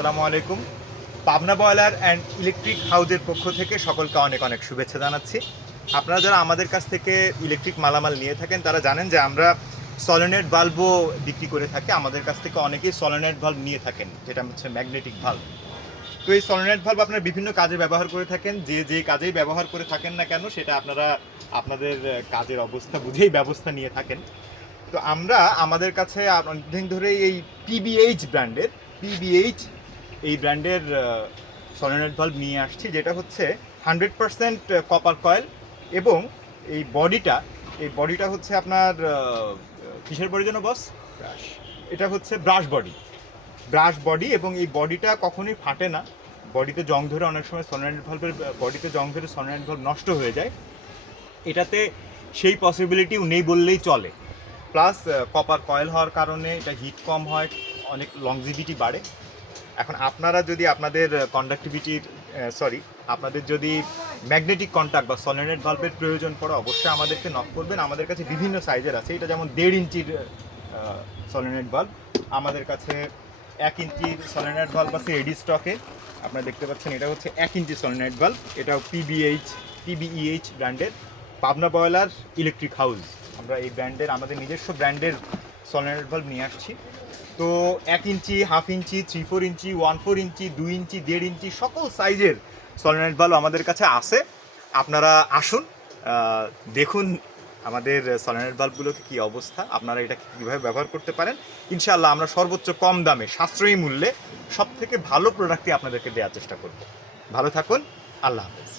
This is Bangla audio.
আসসালামু আলাইকুম। পাবনা বয়লার অ্যান্ড ইলেকট্রিক হাউজের পক্ষ থেকে সকলকে অনেক অনেক শুভেচ্ছা জানাচ্ছি। আপনারা যারা আমাদের কাছ থেকে ইলেকট্রিক মালামাল নিয়ে থাকেন তারা জানেন যে আমরা সলিনয়েড ভালভও বিক্রি করে থাকি। আমাদের কাছ থেকে অনেকেই সলিনয়েড ভালভ নিয়ে থাকেন, যেটা হচ্ছে ম্যাগনেটিক ভালভ। তো এই সলিনয়েড ভালভ আপনারা বিভিন্ন কাজে ব্যবহার করে থাকেন, যে কাজেই ব্যবহার করে থাকেন না কেন সেটা আপনারা আপনাদের কাজের অবস্থা বুঝেই ব্যবস্থা নিয়ে থাকেন। তো আমরা আমাদের কাছে অনেকদিন ধরেই এই পিবিএইচ এই ব্র্যান্ডের সলিনয়েড ভালভ নিয়ে আসছি, যেটা হচ্ছে 100% কপার কয়েল। এবং এই বডিটা হচ্ছে আপনার কিসের বডির জন্য বস? ব্রাশ। এটা হচ্ছে ব্রাশ বডি এবং এই বডিটা কখনোই ফাটে না। বডিতে জং ধরে অনেক সময় সলিনয়েড ভালভের বডিতে জং ধরে সলিনয়েড ভালভ নষ্ট হয়ে যায়। এটাতে সেই পসিবিলিটিও নেই বললেই চলে। প্লাস কপার কয়েল হওয়ার কারণে এটা হিট কম হয়, অনেক লংজিভিটি বাড়ে। এখন আপনারা যদি আপনাদের আপনাদের যদি ম্যাগনেটিক কন্ট্যাক্ট বা সলিনয়েড ভালভের প্রয়োজন পড়ে অবশ্যই আমাদেরকে নক করবেন। আমাদের কাছে বিভিন্ন সাইজের আছে। এটা যেমন 1.5 ইঞ্চির সলিনয়েড ভালভ, আমাদের কাছে 1 ইঞ্চির সলিনয়েড ভালভ আছে এডি স্টকে। আপনারা দেখতে পাচ্ছেন এটা হচ্ছে 1 ইঞ্চি সলিনয়েড ভালভ। এটাও পিবিইএইচ ব্র্যান্ডের, পাবনা বয়লার ইলেকট্রিক হাউস। আমরা এই ব্র্যান্ডের আমাদের নিজস্ব ব্র্যান্ডের সলিনয়েড ভালভ নিয়ে আসছি। তো 1 ইঞ্চি, 1/2 ইঞ্চি, 3/4 ইঞ্চি, 1/4 ইঞ্চি, 2 ইঞ্চি, 1.5 ইঞ্চি সকল সাইজের সলিনয়েড ভালভ আমাদের কাছে আছে। আপনারা আসুন, দেখুন আমাদের সলিনয়েড ভালভগুলোকে কী অবস্থা, আপনারা এটা কীভাবে ব্যবহার করতে পারেন। ইনশাআল্লাহ আমরা সর্বোচ্চ কম দামে সাশ্রয়ী মূল্যে সবথেকে ভালো প্রোডাক্টই আপনাদেরকে দেওয়ার চেষ্টা করব। ভালো থাকুন, আল্লাহ হাফেজ।